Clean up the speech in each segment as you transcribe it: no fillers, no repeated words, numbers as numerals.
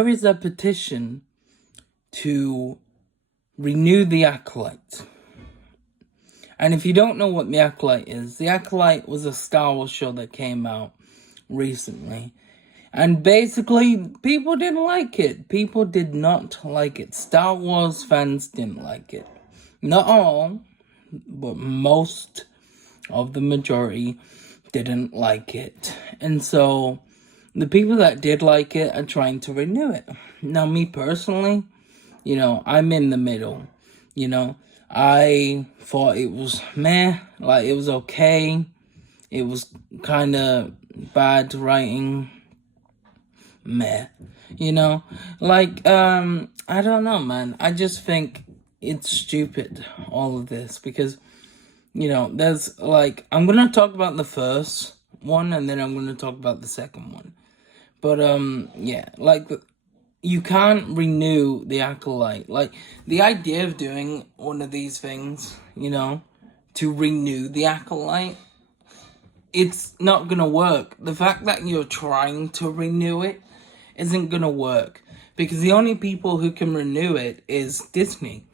There is a petition to renew the acolyte. And if you don't know what the acolyte is, the acolyte was a Star Wars show that came out recently. And basically, people didn't like it. People did not like it. Star Wars fans didn't like it. Not all, but most of the majority didn't like it. And so, the people that did like it are trying to renew it. Now, me personally, I'm in the middle. I thought it was meh, like it was okay. It was kind of bad writing. Meh, I don't know, man. I just think it's stupid, all of this, because, there's, I'm going to talk about the first one, and then I'm going to talk about the second one. But, you can't renew the acolyte. The idea of doing one of these things, to renew the acolyte, it's not gonna work. The fact that you're trying to renew it isn't gonna work, because the only people who can renew it is Disney,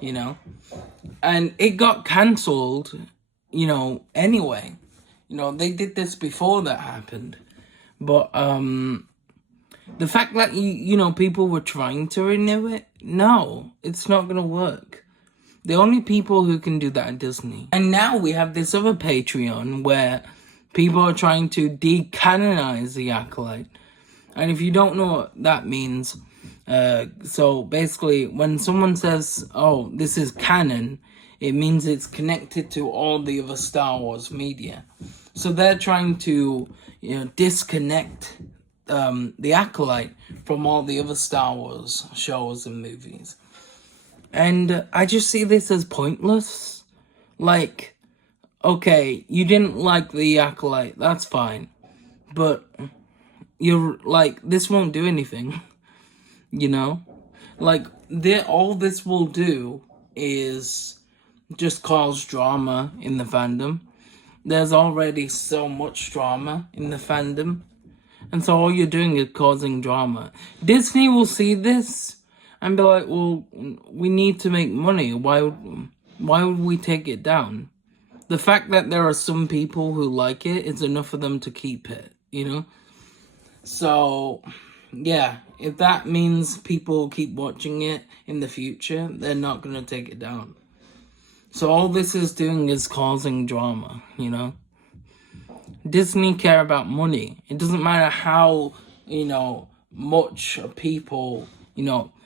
and it got cancelled, anyway. They did this before that happened, but the fact that people were trying to renew it, no, it's not gonna work. The only people who can do that are Disney. And now we have this other Patreon where people are trying to decanonize the acolyte. And if you don't know what that means, so basically when someone says, oh, this is canon, it means it's connected to all the other Star Wars media. So they're trying to, disconnect the acolyte from all the other Star Wars shows and movies. And I just see this as pointless. Okay, you didn't like the acolyte, that's fine. But you're this won't do anything. All this will do is just cause drama in the fandom. There's already so much drama in the fandom. And so all you're doing is causing drama. Disney will see this and be like, well, we need to make money. Why would we take it down? The fact that there are some people who like it is enough for them to keep it, So, yeah, if that means people keep watching it in the future, they're not going to take it down. So all this is doing is causing drama, Disney care about money. It doesn't matter how, much people,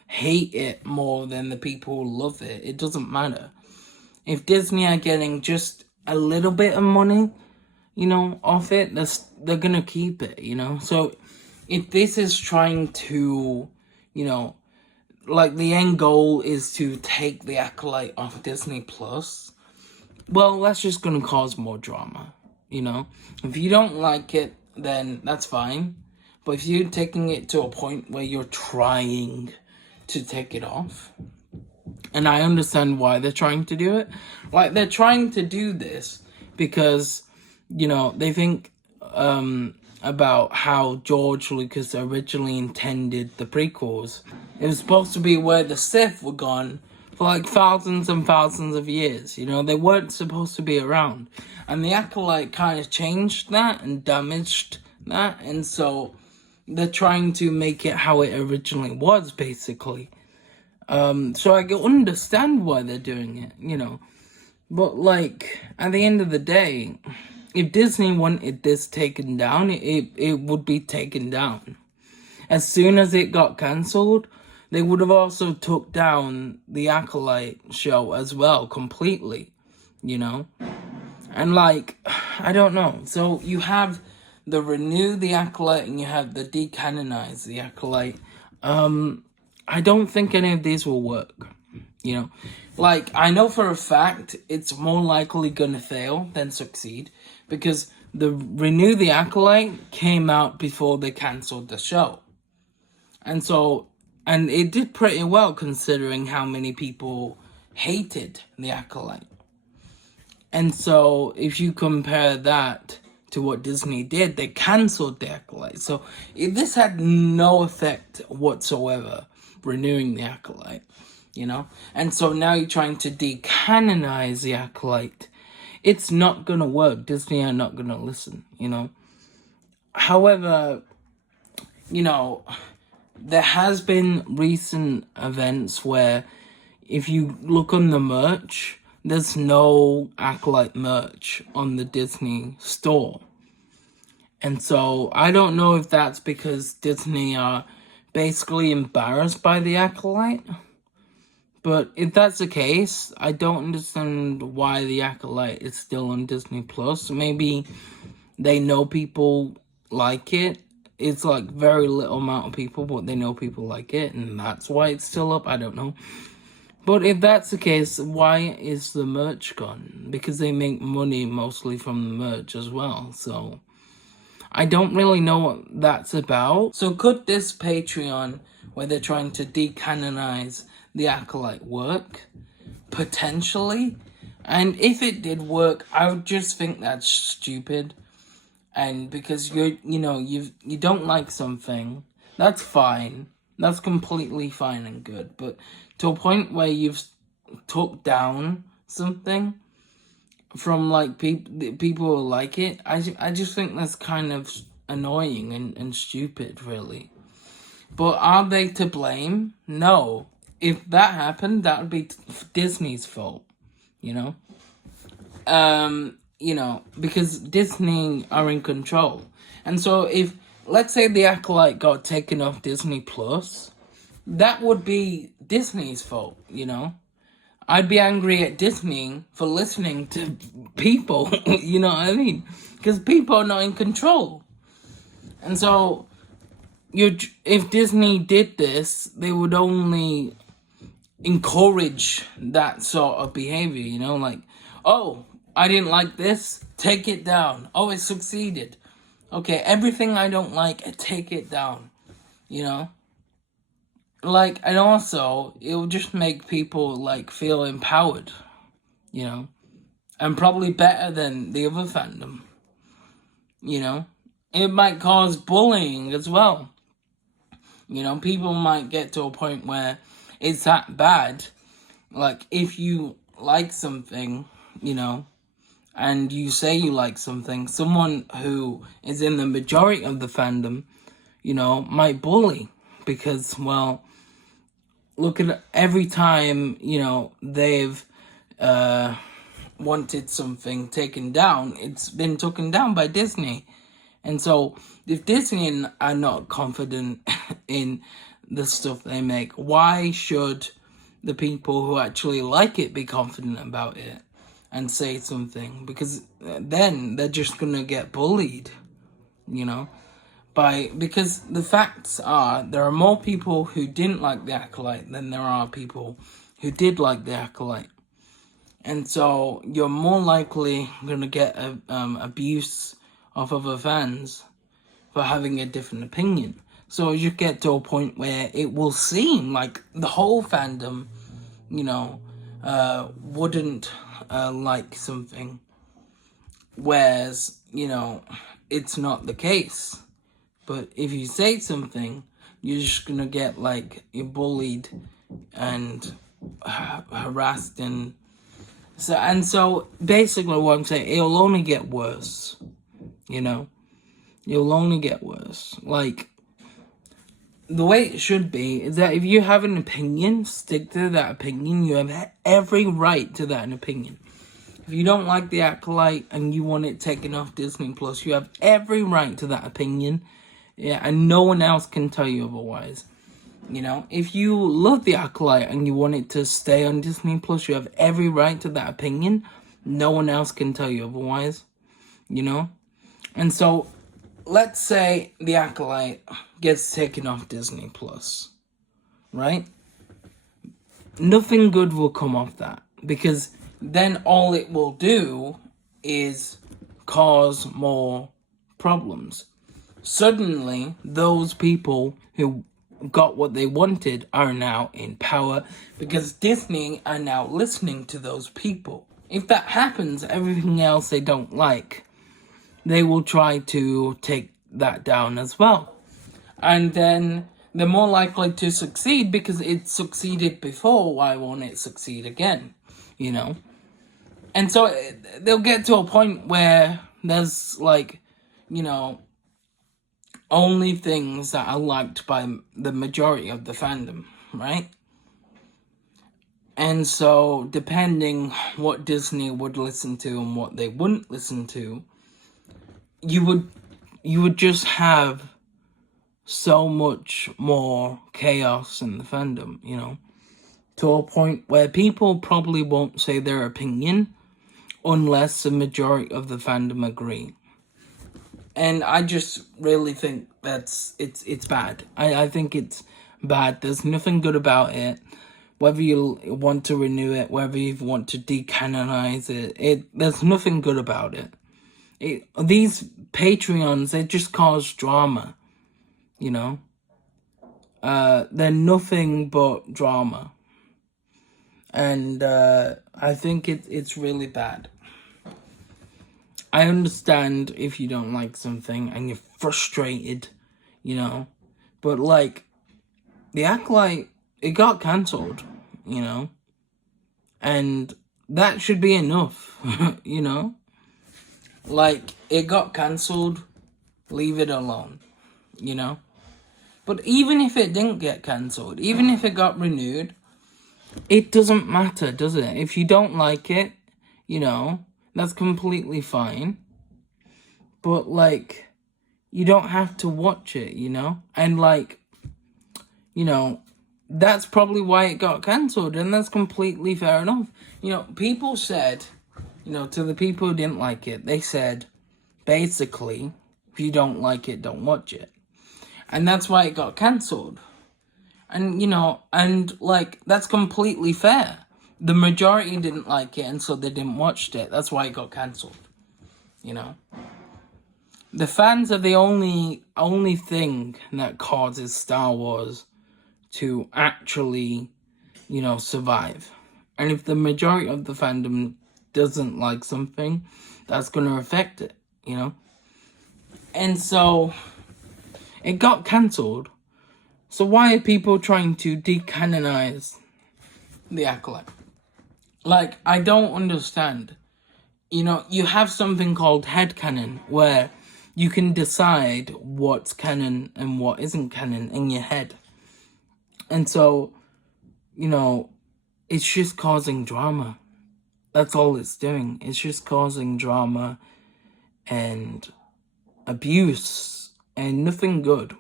hate it more than the people who love it. It doesn't matter. If Disney are getting just a little bit of money, off it, they're gonna keep it, So if this is trying to, the end goal is to take the acolyte off Disney Plus, well, that's just gonna cause more drama, If you don't like it, then that's fine. But if you're taking it to a point where you're trying to take it off, and I understand why they're trying to do it. They're trying to do this because, they think about how George Lucas originally intended the prequels. It was supposed to be where the Sith were gone for thousands and thousands of years. They weren't supposed to be around. And the acolyte kind of changed that and damaged that. And so they're trying to make it how it originally was, basically. So I can understand why they're doing it, But, at the end of the day, if Disney wanted this taken down, it would be taken down. As soon as it got cancelled, they would have also took down the Acolyte show as well, completely, And, I don't know. So you have the renew the Acolyte and you have the decanonize the Acolyte. I don't think any of these will work, I know for a fact it's more likely gonna fail than succeed, because the Renew the Acolyte came out before they cancelled the show. And it did pretty well considering how many people hated the Acolyte. And so if you compare that to what Disney did. They cancelled the Acolyte. So this had no effect whatsoever, renewing the Acolyte, you know? And so now you're trying to decanonize the Acolyte. It's not going to work. Disney are not going to listen, you know? However, you know, there has been recent events where if you look on the merch, there's no Acolyte merch on the Disney store. And so I don't know if that's because Disney are basically embarrassed by the Acolyte. But if that's the case, I don't understand why the Acolyte is still on Disney Plus. Maybe they know people like it. It's like very little amount of people, but they know people like it, and that's why it's still up. I don't know. But if that's the case, why is the merch gone? Because they make money mostly from the merch as well. So I don't really know what that's about. So could this Patreon, where they're trying to decanonize the Acolyte, work? Potentially. And if it did work, I would just think that's stupid. And because you don't like something, that's fine. That's completely fine and good. But to a point where you've took down something from like people who like it, I just think that's kind of annoying and stupid, really. But are they to blame? No. If that happened, that would be Disney's fault, you know? Because Disney are in control. And so if, let's say the Acolyte got taken off Disney Plus, that would be Disney's fault, you know? I'd be angry at Disney for listening to people, you know what I mean? Because people are not in control. And so, if Disney did this, they would only encourage that sort of behavior, you know? Like, oh, I didn't like this, take it down. Oh, it succeeded. Okay, everything I don't like, take it down, you know? Like, and also, it will just make people, like, feel empowered, you know? And probably better than the other fandom, you know? It might cause bullying as well. You know, people might get to a point where it's that bad. Like, if you like something, you know, and you say you like something, someone who is in the majority of the fandom, you know, might bully. Because, well, look at every time, you know, they've wanted something taken down, it's been taken down by Disney. And so, if Disney are not confident in the stuff they make, why should the people who actually like it be confident about it and say something? Because then they're just gonna get bullied, you know? Because the facts are, there are more people who didn't like the Acolyte than there are people who did like the Acolyte. And so, you're more likely gonna get abuse of other fans for having a different opinion. So you get to a point where it will seem like the whole fandom, you know, wouldn't like something, whereas, you know, it's not the case. But if you say something, you're just gonna get, like, you're bullied and harassed and so basically what I'm saying, it'll only get worse. You know, you'll only get worse. Like, the way it should be is that if you have an opinion, stick to that opinion. You have every right to that opinion. If you don't like the Acolyte and you want it taken off Disney Plus, you have every right to that opinion. Yeah, and no one else can tell you otherwise. You know, if you love the Acolyte and you want it to stay on Disney Plus, you have every right to that opinion. No one else can tell you otherwise. You know? And so, let's say the Acolyte gets taken off Disney Plus, right? Nothing good will come off that, because then all it will do is cause more problems. Suddenly, those people who got what they wanted are now in power, because Disney are now listening to those people. If that happens, everything else they don't like they will try to take that down as well. And then they're more likely to succeed because it succeeded before. Why won't it succeed again? You know? And so they'll get to a point where there's like, you know, only things that are liked by the majority of the fandom, right? And so depending what Disney would listen to and what they wouldn't listen to, you would just have so much more chaos in the fandom, you know, to a point where people probably won't say their opinion unless the majority of the fandom agree. And I just really think it's bad. I think it's bad. There's nothing good about it. Whether you want to renew it, whether you want to decanonize it, there's nothing good about it. These Patreons, they just cause drama, you know. They're nothing but drama. And I think it's really bad. I understand if you don't like something and you're frustrated, you know. But, like, the acolyte, it got cancelled, you know. And that should be enough, you know. Like, it got cancelled, leave it alone, you know. But even if it didn't get cancelled, even if it got renewed, it doesn't matter, does it? If you don't like it, you know, that's completely fine. But, like, you don't have to watch it, you know? And, like, you know, that's probably why it got cancelled, and that's completely fair enough. You know, people said, you know, to the people who didn't like it, they said, basically, if you don't like it, don't watch it. And that's why it got cancelled. And, you know, and, like, that's completely fair. The majority didn't like it, and so they didn't watch it. That's why it got cancelled, you know. The fans are the only thing that causes Star Wars to actually, you know, survive. And if the majority of the fandom doesn't like something, that's going to affect it, you know. And so, it got cancelled. So why are people trying to decanonize the acolyte? Like, I don't understand. You know, you have something called headcanon, where you can decide what's canon and what isn't canon in your head. And so, you know, it's just causing drama. That's all it's doing. It's just causing drama and abuse and nothing good.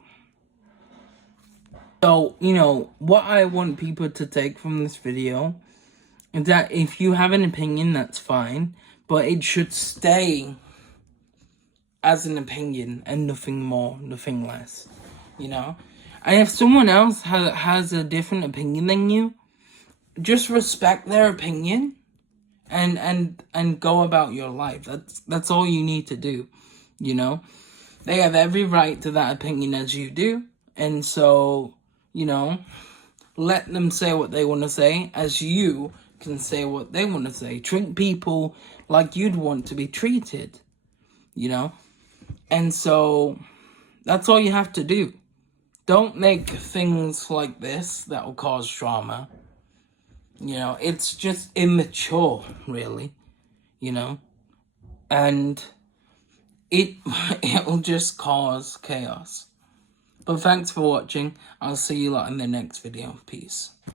So, you know, what I want people to take from this video is that if you have an opinion, that's fine, but it should stay as an opinion and nothing more, nothing less, you know? And if someone else has a different opinion than you, just respect their opinion and go about your life. That's all you need to do, you know? They have every right to that opinion as you do, and so, you know, let them say what they want to say as you can say what they want to say. Treat people like you'd want to be treated, you know? And so, that's all you have to do. Don't make things like this that will cause drama. You know, it's just immature, really, you know? And it'll just cause chaos. But thanks for watching. I'll see you lot in the next video. Peace.